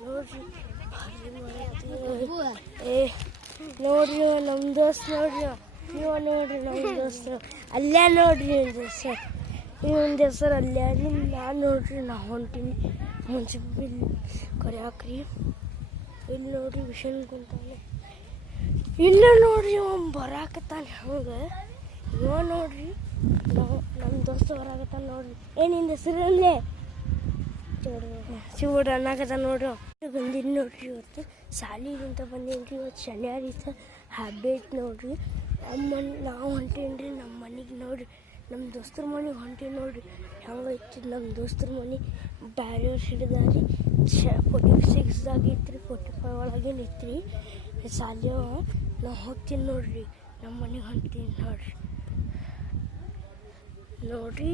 ನೋಡ್ರಿ ಏ ನೋಡ್ರಿ ನಮ್ಮ ದೋಸ್ತ್ ನೋಡ್ರಿ ನೀವು ನೋಡ್ರಿ ನಮ್ಮ ದೋಸ್ತರು ಅಲ್ಲೇ ನೋಡ್ರಿ ಇವನ್ ಹೆಸರು ಅಲ್ಲೇ ನಾನು ನೋಡ್ರಿ ನಾ ಹೊಂಟೀನಿ ಮುನ್ಸಿಪಲ್ ಕರಿಯಾಕ್ರಿ ಇಲ್ಲಿ ನೋಡ್ರಿ ವಿಷನ್ ಕುಂತಾನೆ ಇಲ್ಲ ನೋಡ್ರಿ ಅವ್ನು ಬರಾಕತ್ತಾನೆ ಹಂಗೆ ಇವ ನೋಡ್ರಿ ನಮ್ಮ ದೋಸ್ತ ಬರಾಕತ್ತಾನ ನೋಡ್ರಿ ಏನಿಂದ ಹೆಸರಲ್ಲೇ ಶಿವಡ ಅನ್ನಕತ್ತ ನೋಡ್ರಿ ಬಂದಿನಿ ನೋಡ್ರಿ ಇವತ್ತು ಸಾಲಿಗಿಂತ ಬಂದೀನಿ ಇವತ್ತು ಶನಿವಾರ ಇತ್ತು ಹ್ಯಾಬಿಟ್ ನೋಡ್ರಿ ನಾವು ಹೊಂಟೇನ್ರಿ ನಮ್ಮ ಮನೆಗೆ ನೋಡ್ರಿ ನಮ್ಮ ದೋಸ್ತರ ಮನೆಗೆ ಹೊಂಟೀನಿ ನೋಡ್ರಿ ಹೆಂಗೈತಿ ನಮ್ಮ ದೋಸ್ತರ ಮನೆ ಬ್ಯಾರಿಯರ್ಸ್ ಹಿಡಿದಾರಿ 46ದಾಗ ಇತ್ತು 45 ಒಳಗೇನು ಇತ್ತು ಸಾಲಿಯೋ ನಾವು ಹೋಗ್ತೀನಿ ನೋಡ್ರಿ ನಮ್ಮ ಮನೆಗೆ ಹೊಂಟೀನಿ ನೋಡ್ರಿ